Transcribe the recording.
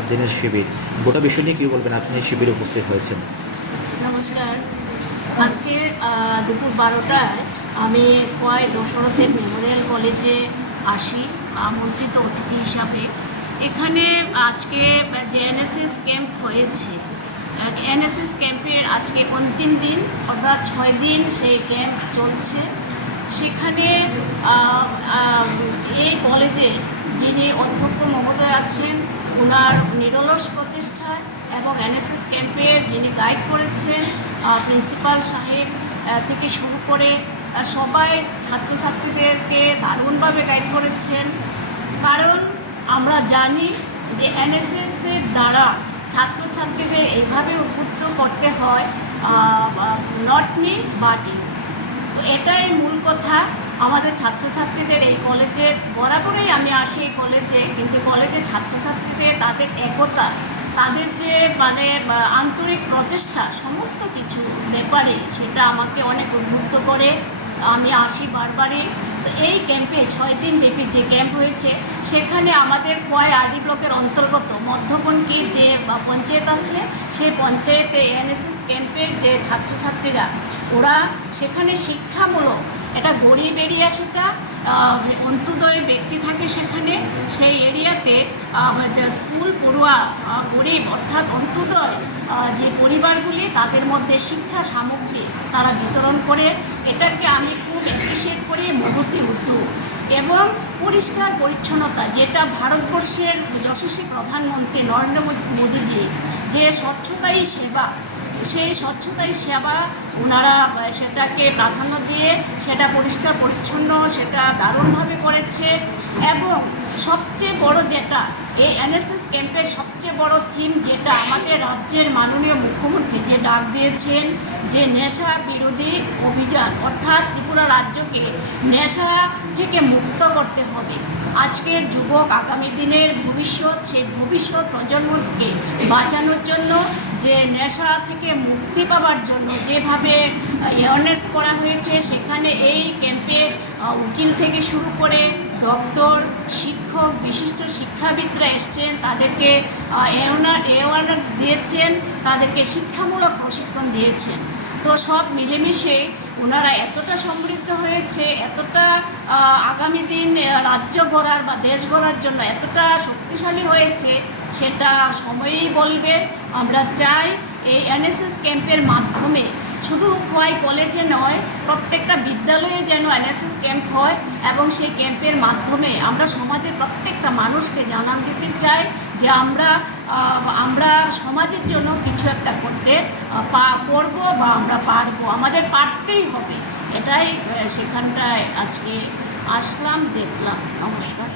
7 দিনের শিবির, গোটা বিষয় নিয়ে কী বলবেন? আপনি এই শিবিরে উপস্থিত হয়েছেন। নমস্কার। আজকে দুপুর 12টায় আমি খোয়াই দশরথদেব মেমোরিয়াল কলেজে আসি আমন্ত্রিত অতিথি হিসাবে। এখানে আজকে যে এনএসএস ক্যাম্প হয়েছে, এনএসএস ক্যাম্পের আজকে অন্তিম দিন, অর্থাৎ 6 দিন সেই ক্যাম্প চলছে। সেখানে এই কলেজে যিনি অধ্যক্ষ মহোদয় আছেন, ওনার নিরলস প্রচেষ্টায় এবং এনএসএস ক্যাম্পের যিনি গাইড করেছেন প্রিন্সিপাল সাহেব থেকে শুরু করে সবাই ছাত্রছাত্রীদেরকে দারুণভাবে গাইড করেছেন। কারণ আমরা জানি যে এনএসএসের দ্বারা ছাত্রছাত্রীদের এইভাবে উদ্বুদ্ধ করতে হয়, নট মি বাট ইউ। তো এটাই মূল কথা। আমাদের ছাত্রছাত্রীদের এই কলেজে বরাবরই আমি আসি এই কলেজে, কিন্তু কলেজে ছাত্রছাত্রীদের তাদের একতা, তাদের যে আন্তরিক প্রচেষ্টা সমস্ত কিছু ব্যাপারে সেটা আমাকে অনেক উদ্বুদ্ধ করে। আমি আসি বারবারই। তো এই ক্যাম্পে 6 দিন ব্যাপী যে ক্যাম্প হয়েছে, সেখানে আমাদের খোয়াই আরডি ব্লকের অন্তর্গত মধ্যবনকি যে পঞ্চায়েত আছে, সেই পঞ্চায়েতে এনএসএস ক্যাম্পের যে ছাত্রছাত্রীরা, ওরা সেখানে শিক্ষামূলক এটা গরিব এরিয়া, সেটা অন্ত্যোদয় ব্যক্তি থাকে সেখানে, সেই এরিয়াতে স্কুল পড়ুয়া গরিব অর্থাৎ অন্ত্যোদয় যে পরিবারগুলি, তাদের মধ্যে শিক্ষা সামগ্রী তারা বিতরণ করে। এটাকে আমি খুব অ্যাপ্রিসিয়েট করি, মহতি উদ্যোগ। এবং পরিষ্কার পরিচ্ছন্নতা, যেটা ভারতবর্ষের যশস্বী প্রধানমন্ত্রী নরেন্দ্র মোদীজি যে স্বচ্ছতাই সেবা, সেই স্বচ্ছতাই সেবা ওনারা সেটাকে প্রাধান্য দিয়ে সেটা পরিষ্কার পরিচ্ছন্ন সেটা দারুণভাবে করেছে। এবং সবচেয়ে বড় যেটা এই এনএসএস ক্যাম্পের সবচেয়ে বড় থিম, যেটা আমাদের রাজ্যের মাননীয় মুখ্যমন্ত্রী যে ডাক দিয়েছেন, যে নেশা বিরোধী অভিযান, অর্থাৎ ত্রিপুরা রাজ্যকে নেশা থেকে মুক্ত করতে হবে। আজকের যুবক আগামী দিনের ভবিষ্যৎ, সেই ভবিষ্যৎ প্রজন্মকে বাঁচানোর জন্য, যে নেশা থেকে মুক্তি পাওয়ার জন্য যেভাবে অ্যাওয়ারনেস করা হয়েছে, সেখানে এই ক্যাম্পে উকিল থেকে শুরু করে ডক্টর, শিক্ষক, বিশিষ্ট শিক্ষাবিদরা এসছেন, তাদেরকে অ্যাওয়ারনেস দিয়েছেন, তাদেরকে শিক্ষামূলক প্রশিক্ষণ দিয়েছেন। তো সব মিলেমিশে ওনারা এতটা সমৃদ্ধ হয়েছে, এতটা আগামী দিন রাজ্য গড়ার বা দেশ গড়ার জন্য এতটা শক্তিশালী হয়েছে, সেটা সময়ই বলবে। আমরা চাই এই এনএসএস ক্যাম্পের মাধ্যমে শুধু খোয়াই কলেজে নয়, প্রত্যেকটা বিদ্যালয়ে যেন এনএসএস ক্যাম্প হয়, এবং সেই ক্যাম্পের মাধ্যমে আমরা সমাজের প্রত্যেকটা মানুষকে জানান দিতে চাই যে আমরা সমাজের জন্য কিছু একটা করতে করবো বা আমরা পারবো, আমাদের পারতেই হবে। এটাই সেখানটায় আজকে আসলাম, দেখলাম। নমস্কার।